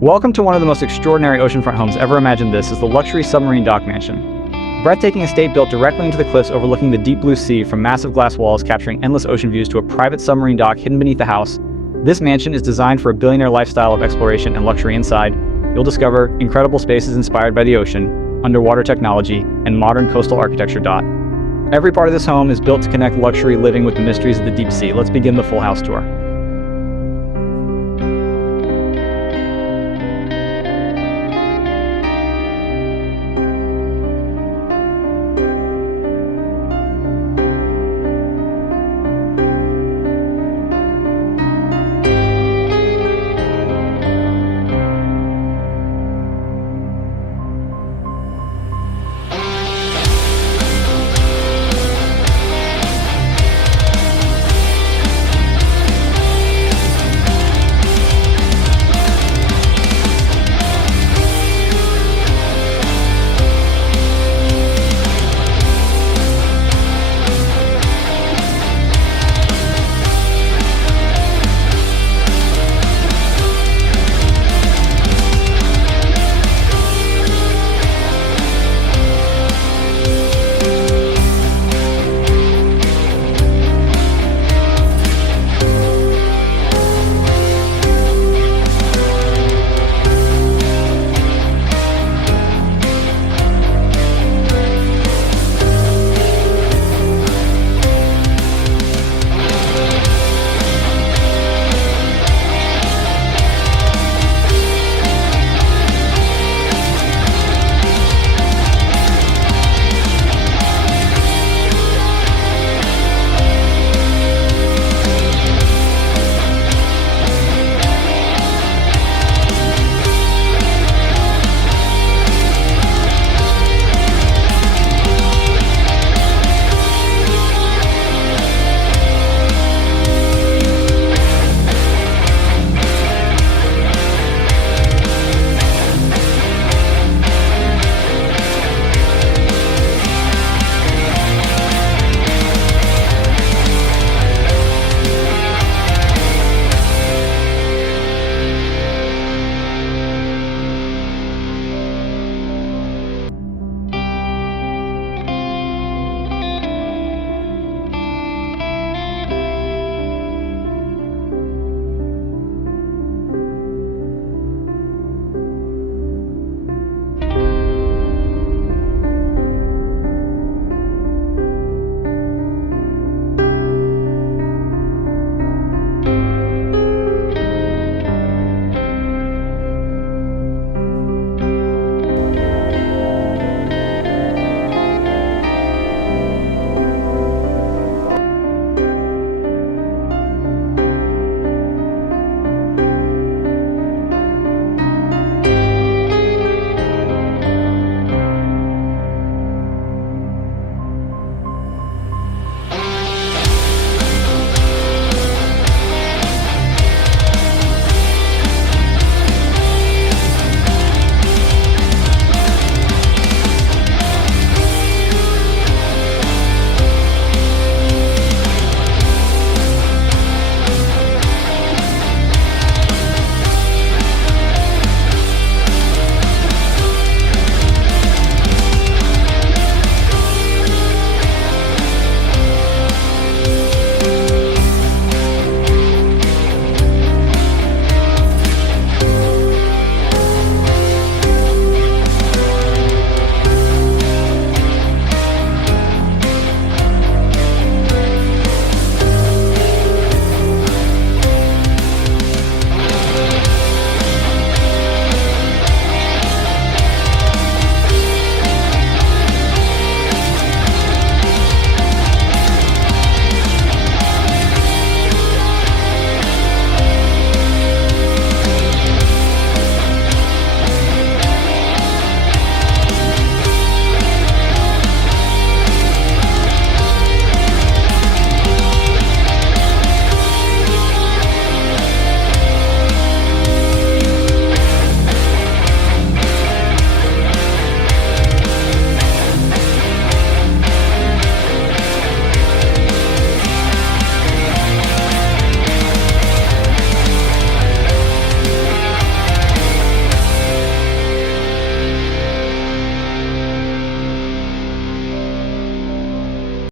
Welcome to one of the most extraordinary oceanfront homes ever imagined. This is the Luxury Submarine Dock Mansion. A breathtaking estate built directly into the cliffs overlooking the deep blue sea, from massive glass walls capturing endless ocean views to a private submarine dock hidden beneath the house. This mansion is designed for a billionaire lifestyle of exploration and luxury. Inside, you'll discover incredible spaces inspired by the ocean, underwater technology, and modern coastal architecture. Every part of this home is built to connect luxury living with the mysteries of the deep sea. Let's begin the full house tour.